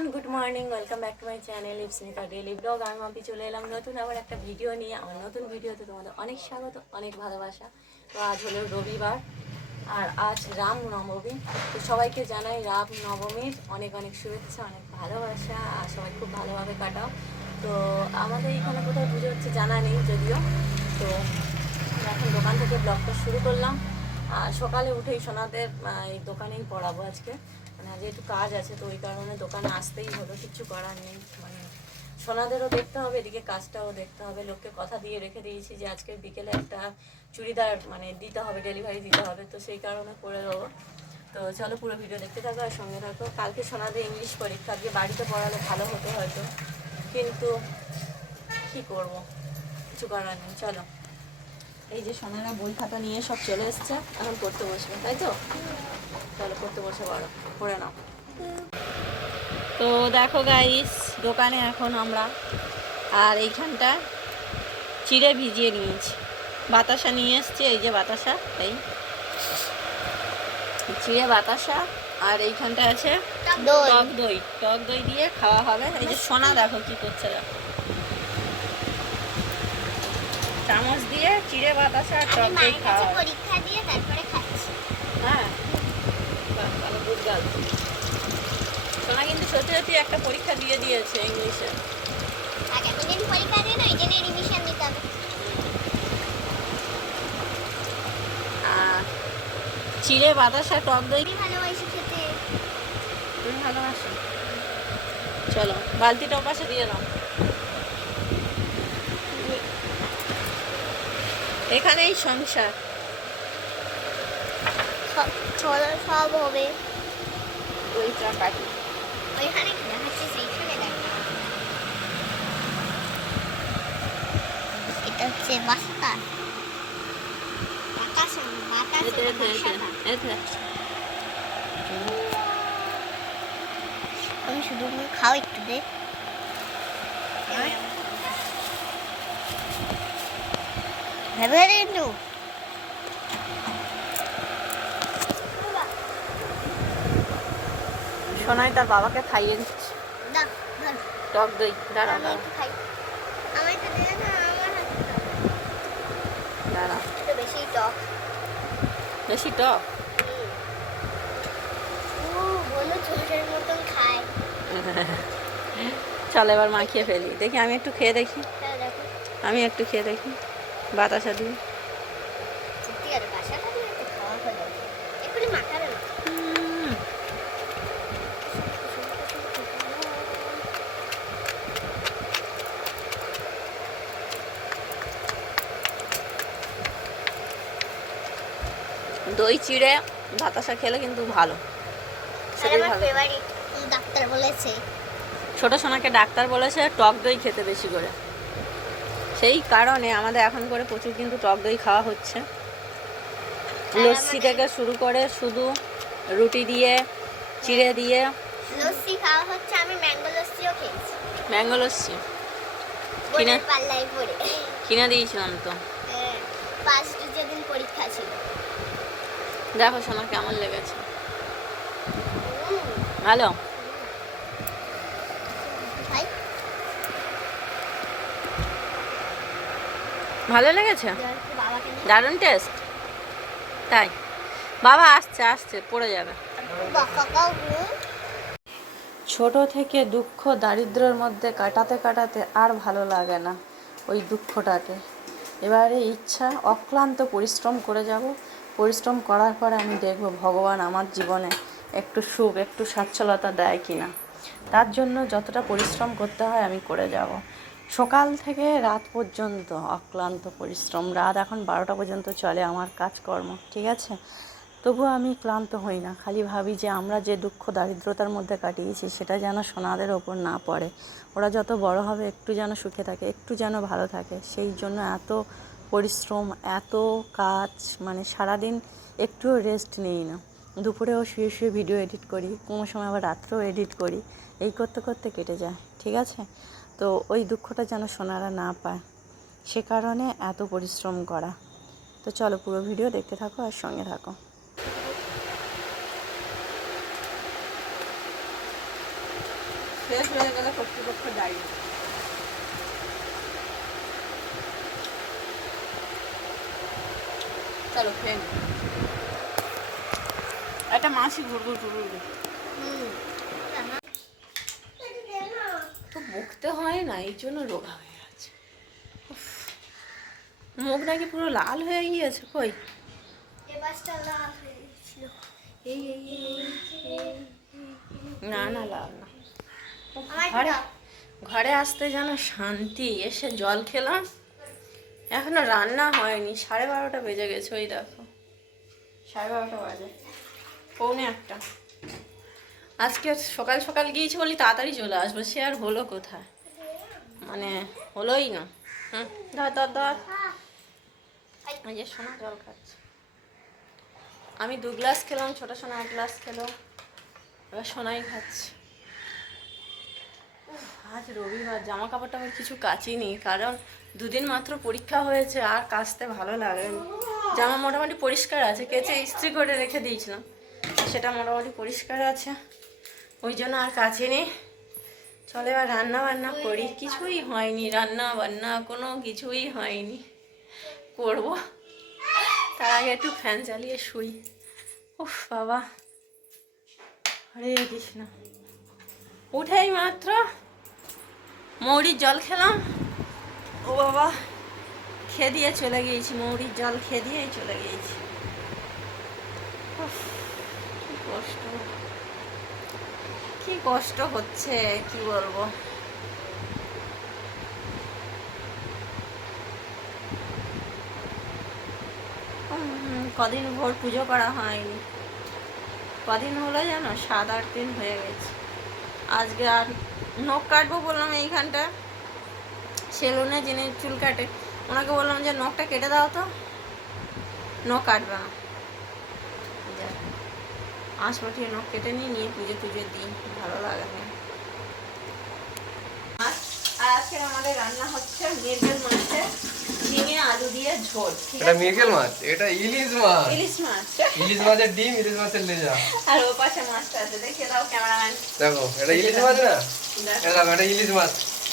Everyone good morning welcome back to my channel ইপসমিকা daily blog আমি মাপি চলে এলাম নতুন আবার একটা ভিডিও নিয়ে। আমার নতুন ভিডিওতে তোমাদের অনেক স্বাগত, অনেক ভালোবাসা। তো আজ হলো রবিবার, আর আজ রাম নবমী তো সবাইকে জানাই রাম নবমীর অনেক অনেক শুভেচ্ছা, অনেক ভালোবাসা, আর সবাই খুব ভালোভাবে কাটাও। তো আমাদের এখানে কোথাও পুজো হচ্ছে জানা নেই যদিও। তো এখন দোকান থেকে ব্লগটা শুরু করলাম। আর সকালে উঠেই সোনাদের এই দোকানেই পড়াবো আজকে। মানে আজ একটু কাজ আছে, তো ওই কারণে দোকানে আসতেই হলো, কিছু করার নেই। মানে সোনাদেরও দেখতে হবে, এদিকে কাজটাও দেখতে হবে। লোককে কথা দিয়ে রেখে দিয়েছি যে, আজকে বিকেলে একটা চুড়িদার মানে দিতে হবে ডেলিভারি দিতে হবে, তো সেই কারণে করে দেবো। তো চলো পুরো ভিডিও দেখতে থাকো আর সঙ্গে থাকো। কালকে সোনাদের ইংলিশ পরীক্ষা, আজকে বাড়িতে পড়ালে ভালো হতো হয়তো। কিন্তু কি করব? কিছু করার নেই, চলো। এই যে সোনারা বই খাতা নিয়ে সব চলে এসছে, এখন পড়তে বসবে, তাই তো? চলো পড়তে বসে পড়ো পড়ে নাও। তো দেখো গাইস দোকানে এখন আমরা আর এইখানটা চিড়ে ভিজিয়ে নিয়েছি। বাতাসা নিয়ে এসছি এই যে বাতাসা এই চিড়ে বাতাসা আর এইখানটা আছে টক দই। টক দই। দিয়ে খাওয়া হবে। এই যে সোনা দেখো কি করছে দেখো। চামচ দিয়ে চিড়ে বাতাসা আর টক দই খাওয়া পরীক্ষা দিয়ে তারপরে খাচ্ছি। হ্যাঁ। তাহলে সোনা কিন্তু সত্যি সত্যি একটা পরীক্ষা দিয়ে দিয়েছে ইংলিশে। পরীক্ষা দিয়ে না ওই জন্য রিভিশন দিতে হবে। আর চিড়ে বাতাসা টক দই। ভালোবাসি খেতে। তুমি ভালোবাসো? চলো বালতিটা পাশে দিয়ে দাও এখানেই সংসার। সব হবে। দইটা কাটি ওইখানে দেখাচ্ছে সেইখানে এটা হচ্ছে বাসা বাতাসা বাতাসা আমি শুধু খাও একটু দে ভেবে কিন্তু সোনাই তার বাবাকে খাইয়ে দিচ্ছে। টক দই দাঁড়াও আমি দাঁড়াও একটু খাই। আমার একটু দে না আমার হাতে দাও। দাঁড়াও একটু বেশি টক। বেশি টক? চল এবার মাখিয়ে ফেলি। দেখি আমি একটু খেয়ে দেখি। আমি একটু খেয়ে দেখি। বাতাসা দিয়ে সত্যি আর বাসাটা দিয়ে একটু খাওয়া হলো এক্ষুনি মাখাবে না উম, দই চিড়ে বাতাসা খেলে কিন্তু ভালো। ডাক্তার বলেছে। ছোট সোনাকে ডাক্তার বলেছে টক দই খেতে বেশি করে। সেই কারণে আমাদের এখন করে প্রচুর কিন্তু টক দই খাওয়া হচ্ছে। লস্যি থেকে শুরু করে শুধু রুটি দিয়ে চিড়ে দিয়ে। লস্যি খাওয়া হচ্ছে আমি ম্যাঙ্গো লস্যিও খেয়েছি। ম্যাঙ্গো লস্যি? পড়ে। কিনে দিয়েছিলাম তো। হ্যাঁ, ফার্স্ট যেদিন পরীক্ষা ছিল। দেখো সোনা কেমন লেগেছে। ভালো? ভালো লেগেছে? দারুণ টেস্ট তাই? বাবা আসছে আসছে, পড়ে যাবে। ছোট থেকে দুঃখ দারিদ্র্যের মধ্যে কাটাতে কাটাতে আর ভালো লাগে না ওই দুঃখটাকে। এবারে ইচ্ছা, অক্লান্ত পরিশ্রম করে যাব পরিশ্রম করার পরে আমি দেখব ভগবান আমার জীবনে একটু সুখ, একটু সচ্ছলতা দেয় কি না তার জন্য যতটা পরিশ্রম করতে হয় আমি করে যাব। সকাল থেকে রাত পর্যন্ত অক্লান্ত পরিশ্রম। রাত এখন বারোটা পর্যন্ত চলে আমার কাজকর্ম, ঠিক আছে? তবুও আমি ক্লান্ত হই না, খালি ভাবি যে আমরা যে দুঃখ দারিদ্রতার মধ্যে কাটিয়েছি সেটা যেন সোনাদের ওপর না পড়ে। ওরা যত বড় হবে একটু যেন সুখে থাকে, একটু যেন ভালো থাকে। সেই জন্য এত পরিশ্রম, এত কাজ মানে সারাদিন একটুও রেস্ট নেই না। দুপুরেও শুয়ে শুয়ে ভিডিও এডিট করি, কোনো সময় আবার রাত্রেও এডিট করি, এই করতে করতে কেটে যায়, ঠিক আছে? তো ওই দুঃখটা যেন সোনারা না পায়, সে কারণে এত পরিশ্রম করা। তো চলো পুরো ভিডিও দেখতে থাকো আর সঙ্গে থাকো। শেষ হয়ে গেলে কর্তৃপক্ষ দায়ী চলো খেয়ে একটা মাছি ঘুরঘুর ঘুরঘুর করছে। হুম তো মুখতে হয় না এই জন্য রোগা হয়ে আছে। মুখ নাকি পুরো লাল হয়ে গিয়েছে কই? না না লাল না। ঘরে ঘরে আসতে যেন শান্তি এসে জল খেলাম। এখনও রান্না হয়নি সাড়ে বারোটা বেজে গেছে ওই দেখো। সাড়ে বারোটা বাজে। পৌনে একটা। আজকে সকাল সকাল গিয়েছি বলি তাড়াতাড়ি চলে আসব সে আর হলো কোথায়? মানে হলোই না। হুম ধর ধর ধর। এই যে সোনা জল খাচ্ছে। আমি দু গ্লাস খেলাম ছোটো সোনা এক গ্লাস খেলো এবার সোনাই খাচ্ছে। আজ রবিবার জামা কাপড়টা আমি কিছু কাচিনি, কারণ দুদিন মাত্র পরীক্ষা হয়েছে, আর কাচতে ভালো লাগেনি জামা মোটামুটি পরিষ্কার আছে, কেচে ইস্ত্রি করে রেখে দিয়েছিলাম, সেটা মোটামুটি পরিষ্কার আছে, ওই জন্য আর কাচিনি। চলে এবার রান্না বান্না করি, কিছুই হয়নি, রান্না বান্না কোনো কিছুই হয়নি, করব। তার আগে একটু ফ্যান চালিয়ে শুই। উফ, বাবা। হরে কৃষ্ণ। উঠেই মাত্র মৌরির জল খেলাম। ও বাবা, খেয়ে দিয়ে চলে গিয়েছি, মৌরির জল খেয়ে দিয়েই চলে গিয়েছি। কি কষ্ট। কি কষ্ট হচ্ছে, কি বলব। কদিন ভোর পুজো করা হয়নি। কদিন হলো জানো সাত, আট দিন হয়ে গেছে। আজকে আর নখ কাটবো বললাম এইখানটা। সেলুনে যিনি চুল কাটে ওনাকে বললাম যে নখটা কেটে দাও তো। নখ কাটবে না। আঁশ পাঠিয়ে নখ কেটে নিয়ে নিয়ে পুজো টুজো দিই ভালো লাগে না। আর আজকে আমাদের রান্না হচ্ছে মিরগেল মাছের আলু দিয়ে ঝোল ঠিক এটা মিরগেল মাছ? এটা ইলিশ মাছ। ইলিশ মাছ। ইলিশ মাছের ডিম ইলিশ মাছের লেজা। আর ও পাশে মাছটা আছে দেখিয়ে দাও ক্যামেরাম্যান। দেখো এটা ইলিশ মাছ না? এটা ইলিশ মাছ।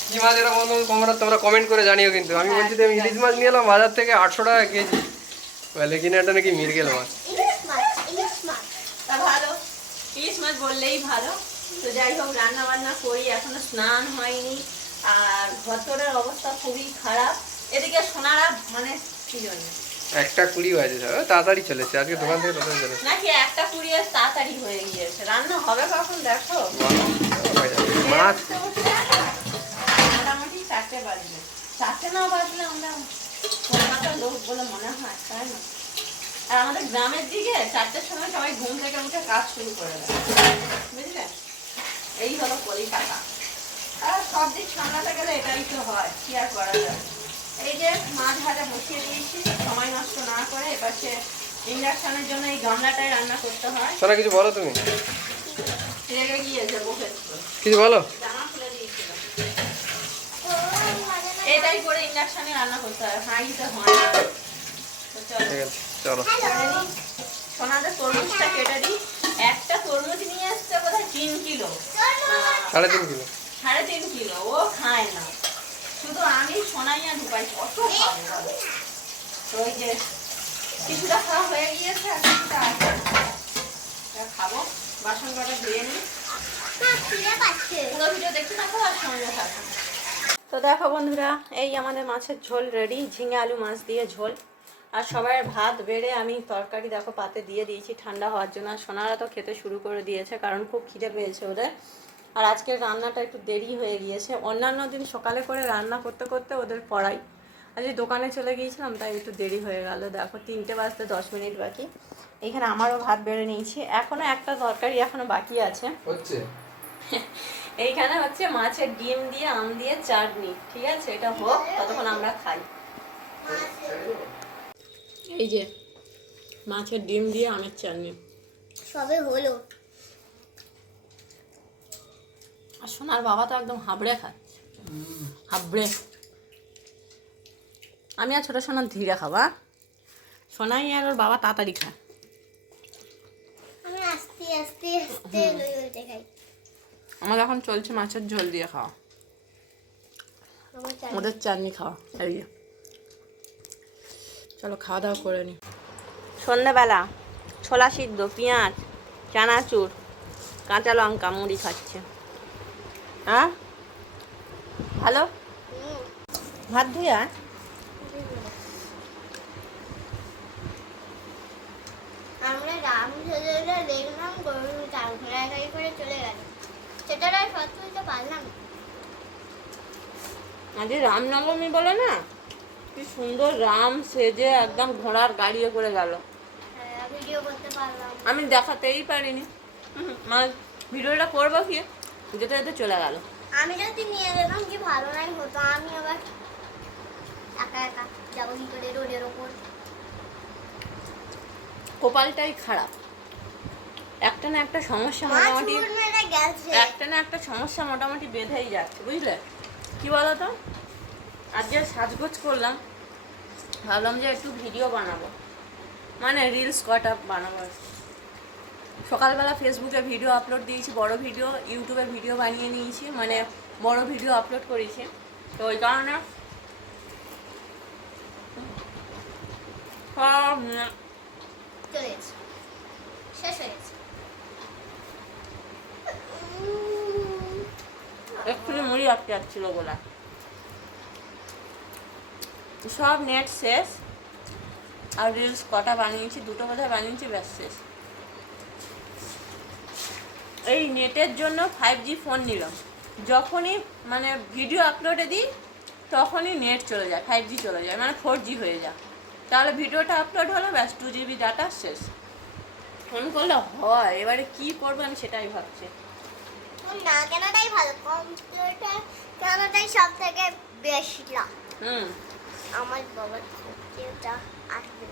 কি মাছ এটা বন্ধু? তোমরা তোমরা কমেন্ট করে জানিও কিন্তু। আমি বলছি আমি ইলিশ মাছ নিয়ে এলাম বাজার থেকে আটশো টাকা কেজি। বলে কিনা এটা নাকি মিরগেল মাছ। মাছ ইলিশ তা ভালো। ইলিশ মাছ বললেই ভালো। তো যাই হোক রান্না বান্না করি। এখনও স্নান হয়নি। আর ঘরদোরের অবস্থা খুবই খারাপ। এদিকে সোনারা মানে কি জন্য? একটা কুড়ি বাজে যাবে তাড়াতাড়ি চলেছে আজকে দোকান থেকে তাড়াতাড়ি চলেছে। নাকি একটা কুড়ি আর তাড়াতাড়ি হয়ে গিয়েছে। রান্না হবে কখন দেখো? মাছ। মোটামুটি চারটে বাজবে। চারটে না বাজলে আমরা কলকাতার লোক বলে মনে হয় তাই না? আর আমাদের গ্রামের দিকে চারটের সময় সবাই ঘুম থেকে উঠে কাজ শুরু করে দেয়। বুঝলে? এই হলো কলিকাতা। আর সব দিক সামলাতে গেলে এটাই তো হয় কি আর করা যায়? এই যে মাছ ভাজা বসিয়ে দিয়েছি সময় নষ্ট না করে এপাশে ইন্ডাকশনের জন্য এই গামলাটায় রান্না করতে হয়। সোনা কিছু বলো তুমি? রেগে গিয়েছে বসে। কিছু বলো? জামা খুলে এটাই করে ইন্ডাকশনে রান্না করতে হয় হাঁড়িতে হয় না। চলো। সোনাদের তরমুজটা কেটে দিই। একটা তরমুজ নিয়ে এসছে বোধহয় তিন কিলো। সাড়ে তিন কিলো। সাড়ে তিন কিলো ও খায় না। শুধু আমি সোনাইয়া ঢুকাই কত তো ওই যে কিছুটা খাওয়া হয়ে গিয়েছে আর কিছুটা আছে খাব বাসন কটা ধুয়ে নিই। না খিদে পুরো ভিডিও দেখতে থাকো আর সঙ্গে থাকো। তো দেখো বন্ধুরা এই আমাদের মাছের ঝোল রেডি ঝিঙে আলু মাছ দিয়ে ঝোল। আর সবার ভাত বেড়ে আমি তরকারি দেখো পাতে দিয়ে দিয়েছি ঠান্ডা হওয়ার জন্য। আর সোনারা তো খেতে শুরু করে দিয়েছে কারণ খুব খিদে পেয়েছে ওদের। আর আজকের রান্নাটা একটু দেরি হয়ে গিয়েছে। অন্যান্য দিন সকালে করে রান্না করতে করতে ওদের পড়াই। আজকে দোকানে চলে গিয়েছিলাম তাই একটু দেরি হয়ে গেল। দেখো তিনটে বাজতে দশ মিনিট বাকি। এখানে আমারও ভাত বেড়ে নিয়েছি। এখনও একটা তরকারি এখনও বাকি আছে। এইখানে হচ্ছে মাছের ডিম দিয়ে আম দিয়ে চাটনি। ঠিক আছে? এটা হোক ততক্ষণ আমরা খাই। এই যে মাছের ডিম দিয়ে আমের চাটনি। সবে হলো। আর সোনার বাবা তো একদম হাবড়ে খাচ্ছে হাবড়ে। আমি আর ছোটো সোনার ধীরে খাবা সোনাই আর ওর বাবা তাড়াতাড়ি খায়। আমি আস্তে আস্তে আস্তে লই লইতে খাই। আমার এখন চলছে মাছের ঝোল দিয়ে খাওয়া। আমার ওদের চাটনি খাওয়া এই চলো খাওয়া দাওয়া করে নি। সন্ধ্যেবেলা ছোলা সিদ্ধ পেঁয়াজ চানাচুর কাঁচা লঙ্কা মুড়ি খাচ্ছে। হ্যাঁ? হুম। ভাত ধুয়ে আয়। আমরা রাম দেখলাম চাল করে চলে গেল। সেটার আর সত্য হইতে পারলাম আজ রামনবমী বলে না? কি সুন্দর রাম সেজে একদম ঘোড়ার গাড়িয়ে করে গেল। হ্যাঁ, ভিডিও করতে পারলাম আমি দেখাতেই পারিনি। মানে ভিডিওটা করব কি? যেতে যেতে চলে গেল। আমি যদি নিয়ে যেতাম কি ভালো নাই হতো আমি আবার একা একা যাব কি করে রোডের ওপর। কপালটাই খারাপ। একটা না একটা সমস্যা মোটামুটি একটা না একটা সমস্যা মোটামুটি বেঁধেই যাচ্ছে বুঝলে? কি বলো তো আজকে সাজগোজ করলাম। ভাবলাম যে একটু ভিডিও বানাবো। মানে রিলস কটা বানাবো। সকালবেলা ফেসবুকে ভিডিও আপলোড দিয়েছি বড় ভিডিও ইউটিউবে ভিডিও বানিয়ে নিয়েছি মানে বড় ভিডিও আপলোড করেছি। তো ওই কারণে এক্ষুনি মুড়ি আটকে যাচ্ছিল গোলা। সব নেট শেষ। আর রিলস কটা বানিয়েছি? দুটো বোধহয় বানিয়েছি ব্যাস শেষ। এই নেটের জন্য ফাইভ জি ফোন নিলাম। যখনই মানে ভিডিও আপলোডে দিই তখনই নেট চলে যায় ফাইভ জি চলে যায় মানে ফোর জি হয়ে যায়। তাহলে ভিডিওটা আপলোড হলো ব্যাস টু জিবি ডাটা শেষ। ফোন করলে হয় এবারে কি করব আমি সেটাই ভাবছি। না কেনাটাই ভালো কম্পিউটার কেনাটাই সব থেকে বেশি লাভ। হুম। আমার বাবার কম্পিউটার আসবে